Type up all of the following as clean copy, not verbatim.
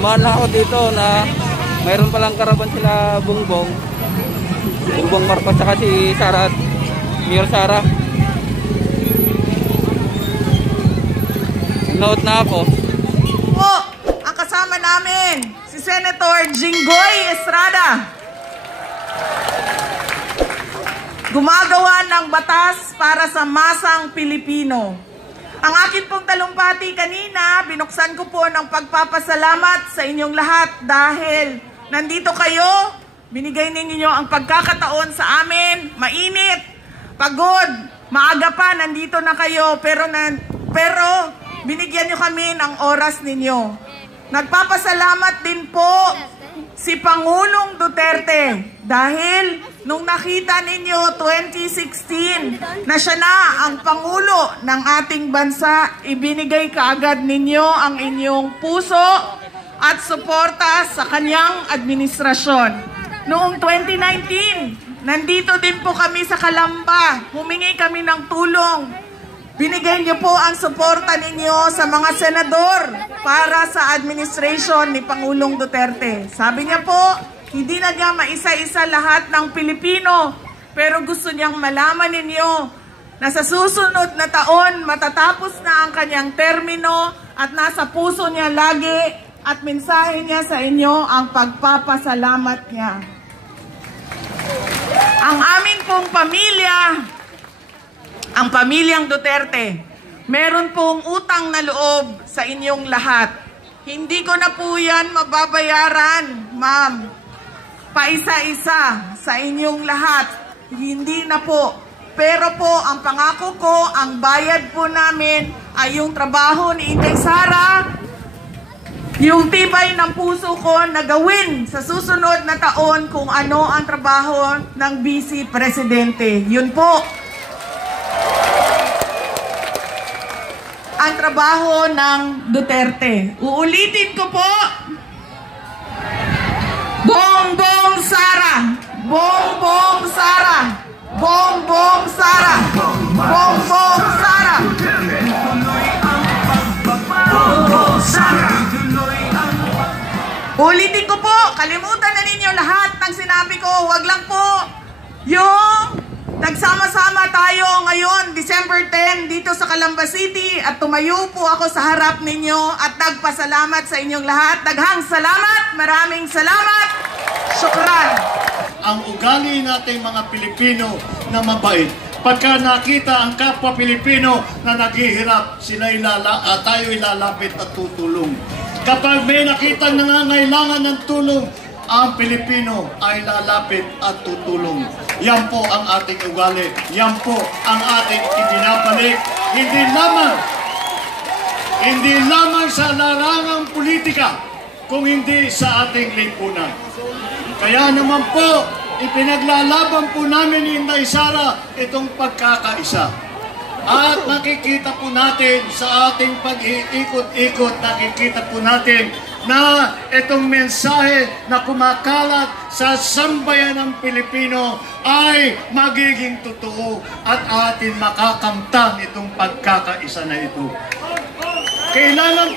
Dumaan lang ako dito na mayroon palang karaban sila Bongbong Marcos saka si Sara at Mayor Sara. Note na ako. Po, ang kasama namin si Senator Jinggoy Estrada. Gumagawa ng batas para sa masang Pilipino. Ang akin pong talumpati kanina, binuksan ko po ng pagpapasalamat sa inyong lahat dahil nandito kayo, binigay ninyo ang pagkakataon sa amin, mainit, pagod, maaga pa, nandito na kayo, pero binigyan nyo kami ng oras ninyo. Nagpapasalamat din po si Pangulong Duterte dahil nung nakita ninyo 2016 na siya na ang Pangulo ng ating bansa, ibinigay kaagad ninyo ang inyong puso at suporta sa kanyang administrasyon. Noong 2019, nandito din po kami sa Calamba, humingi kami ng tulong. Binigay niyo po ang suporta ninyo sa mga senador para sa administration ni Pangulong Duterte. Sabi niya po, hindi na niya maisa-isa lahat ng Pilipino, pero gusto niyang malaman ninyo na sa susunod na taon matatapos na ang kanyang termino at nasa puso niya lagi at mensahe niya sa inyo ang pagpapasalamat niya. Ang amin pong pamilya, ang pamilyang Duterte, meron pong utang na loob sa inyong lahat. Hindi ko na po yan mababayaran, ma'am. Paisa-isa sa inyong lahat. Hindi na po. Pero po, ang pangako ko, ang bayad po namin ay yung trabaho ni Inday Sara, yung tibay ng puso ko na gawin sa susunod na taon kung ano ang trabaho ng Vice Presidente. Yun po ang trabaho ng Duterte. Uulitin ko po. Bongbong Sara! Bongbong Sara! Bongbong Sara! Bongbong Sara! Ulitin ko po, kalimutan na ninyo lahat ng sinabi ko. Wag lang po yung nagsama-sama tayo ngayon, December 10, dito sa Calamba City at tumayo po ako sa harap ninyo at nagpasalamat sa inyong lahat. Daghang salamat, maraming salamat, syukran. Ang ugali nating mga Pilipino na mabait, pagka nakita ang kapwa Pilipino na naghihirap, tayo ilalapit at tutulong. Kapag may nakita nangangailangan ng tulong, ang Pilipino ay lalapit at tutulong. Yan po ang ating ugali. Yan po ang ating ibinabalik. Hindi lamang sa larangang politika, kung hindi sa ating lipunan. Kaya naman po, ipinaglalaban po namin ni Inday Sara itong pagkakaisa. At nakikita po natin sa ating pag-iikot-ikot, nakikita po natin na itong mensahe na kumakalat sa sambayan ng Pilipino ay magiging totoo at atin makakamtan itong pagkakaisa na ito. Kailangan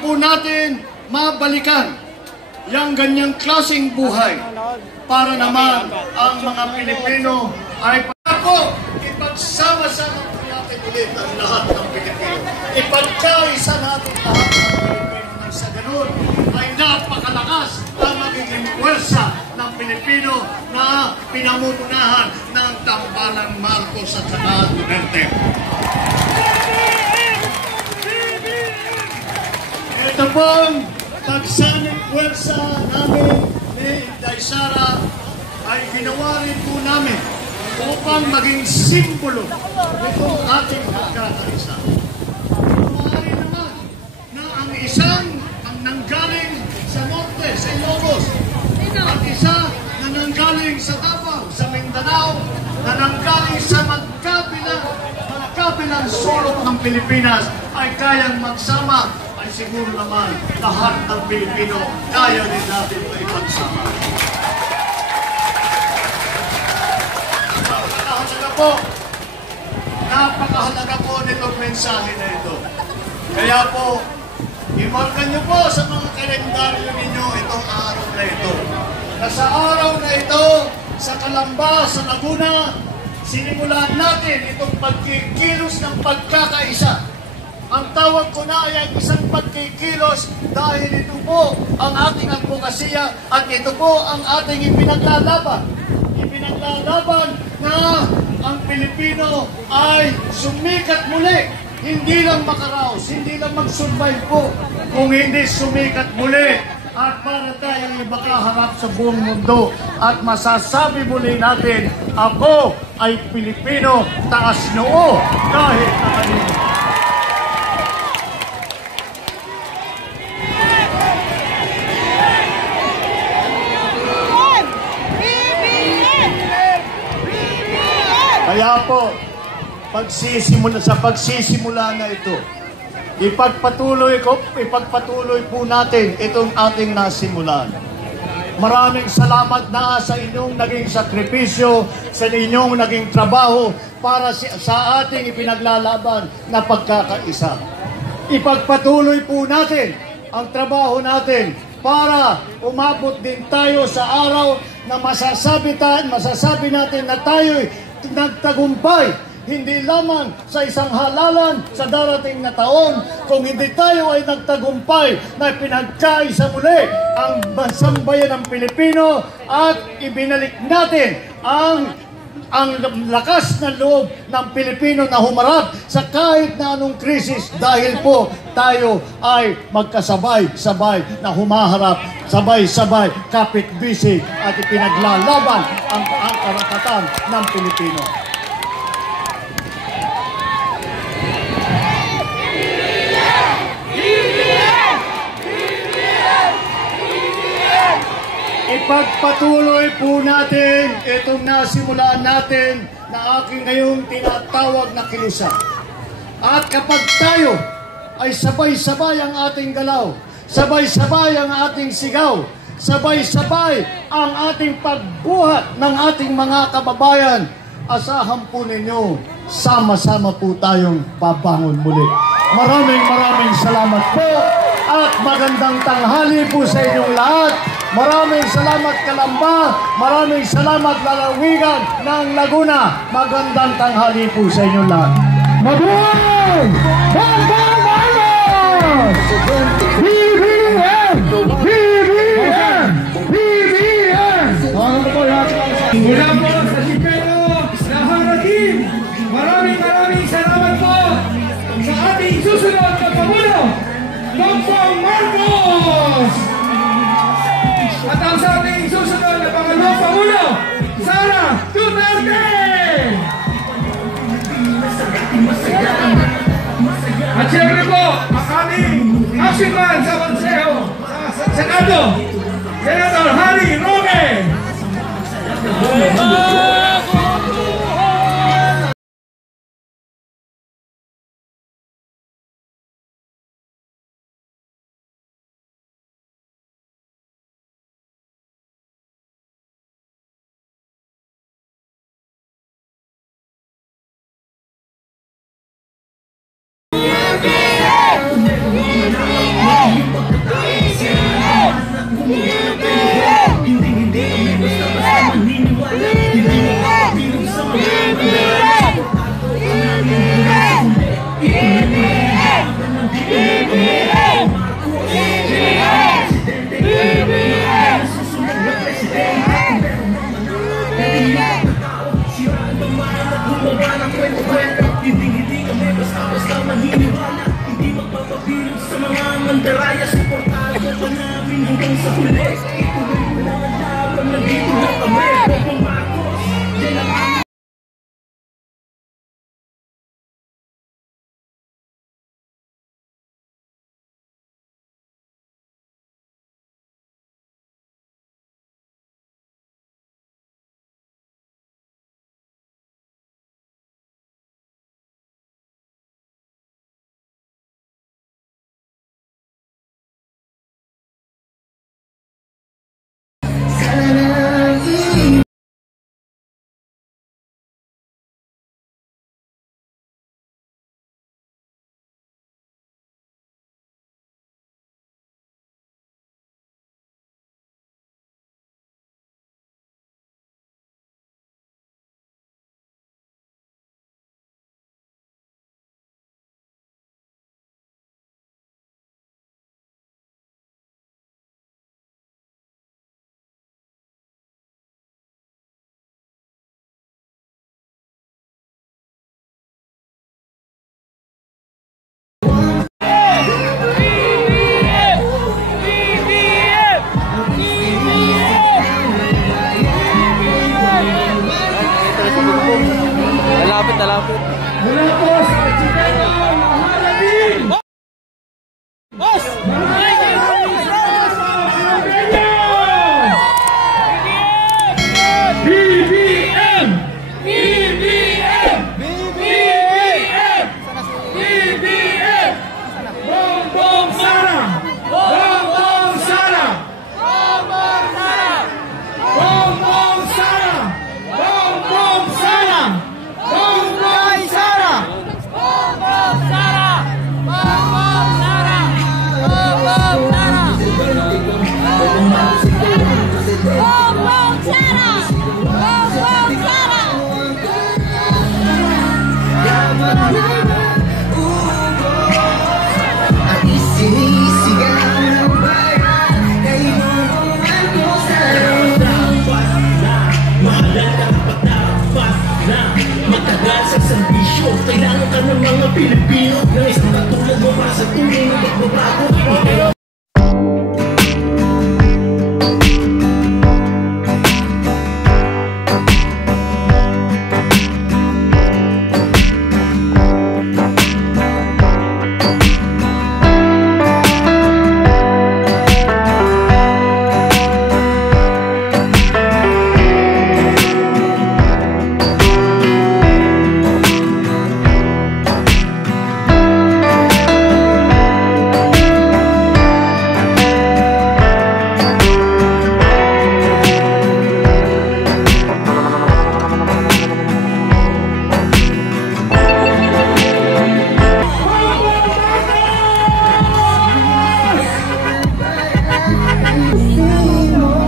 po natin mabalikan yung ganyang klaseng buhay para naman ang mga Pilipino ay ipagsama-sama po natin ulit ang lahat ng Pilipino. Ipagkaisa natin lahat ng Pilipino nang sa ganun ay napakalakas ang magiging puwersa ng Pilipino na pinamutunahan ng tambalang Marcos at saka Duterte. Ito pong tagsanang puwersa namin ni Inday Sara ay ginawa rin po namin upang maging simbolo nitong ating pagkakaisa. Maaari naman na ang isang ang nanggaling sa norte, sa Ilocos, at isa na nanggaling sa Davao, sa Mindanao, na nanggaling sa magkabilang sulok ng Pilipinas ay kayang magsama, ay siguro naman lahat ng Pilipino kaya din natin ito ipagsama. Napakahalaga po nitong mensahe na ito. Kaya po, Imarkan niyo po sa mga kalendaryo ninyo itong araw na ito. Na sa araw na ito, sa Calamba, sa Laguna, sinimulan natin itong pagkikilos ng pagkakaisa. Ang tawag ko na ay isang pagkikilos dahil ito po ang ating advokasya at ito po ang ating ipinaglalaban. Ipinaglalaban na ang Pilipino ay sumikat muli. Hindi lang makaraos, hindi lang mag-survive po, kung hindi sumikat muli. At para tayo makaharap sa buong mundo at masasabi muli natin, ako ay Pilipino, taas noo kahit na kanino. Kaya po, sa pagsisimula na ito, ipagpatuloy po natin itong ating nasimulan. Maraming salamat na sa inyong naging sakripisyo, sa inyong naging trabaho para sa ating ipinaglalaban na pagkakaisa. Ipagpatuloy po natin ang trabaho natin para umabot din tayo sa araw na masasabi natin na tayo'y nagtagumpay, hindi lamang sa isang halalan sa darating na taon, kung hindi tayo ay nagtagumpay na pinagkaisa muli ang bansang bayan ng Pilipino at ibinalik natin ang lakas ng loob ng Pilipino na humarap sa kahit na anong krisis dahil po tayo ay magkasabay-sabay na humaharap, sabay-sabay, kapit-bisig at ipinaglalaban ang karapatan ng Pilipino. Ipagpatuloy po natin itong nasimulaan natin na aking ngayong tinatawag na kilusan. At kapag tayo ay sabay-sabay ang ating galaw, sabay-sabay ang ating sigaw, sabay-sabay ang ating pagbuhat ng ating mga kababayan, asahan po ninyo, sama-sama po tayong babangon muli. Maraming salamat po at magandang tanghali po sa inyong lahat. Maraming salamat Calamba, maraming salamat lalawigan ng Laguna. Magandang tanghali po sa inyong lahat. Mabuhay! Bambang! BBM! BBM! BBM! Mula po sa Sipero na Harakim, maraming salamat po sa ating susunod na Pangulo, Bongbong Marcos! At ang sa ating susunod na pangalawang Pangulo, Sara Duterte! At siyempre po, ang aming action man sa Konseho, sa Senado, Senator Harry Roque!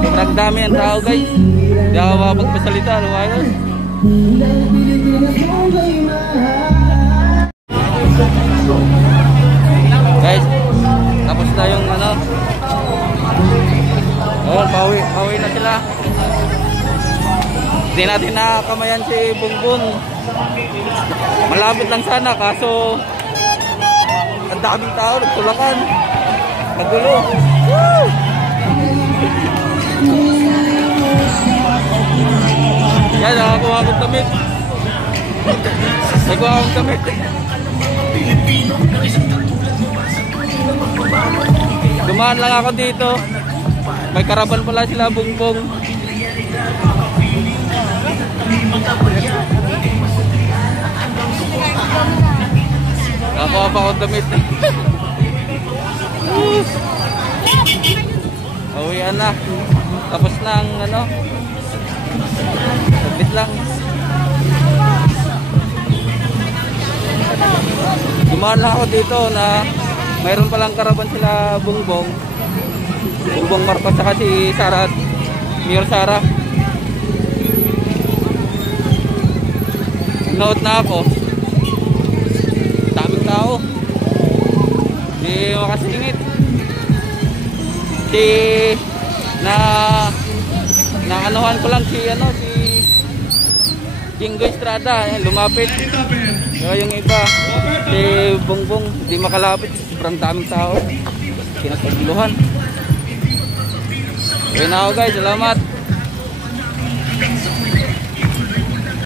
Sobrang dami ang tao guys. Hindi ako makapagpasalita. Lumayos. Guys, tapos na yung ano. Oh, pauwi na sila. Hindi natin nakakamayan si Bongbong. Malapit lang sana kaso ang daming tao, nagtulakan. Kagulo. Woo! Yan, nakakuha akong damit. Nakakuha akong damit. Dumaan lang ako dito. May karaban pala sila Bongbong. Nakakuha pa akong damit. Uwian na. Tapos na ang ano. Sabit lang. Dumaan lang ako dito na mayroon palang karaban sila Bongbong Marcos saka si Sara at Mayor Sara. Note na ako. Daming tao. Di makasingit. Na anuhan ko lang si Jingo Estrada, lumapit. So yung iba, si Bongbong di makalapit, sobrang daming tao. Kinakaguluhan. Okay na ako guys, salamat.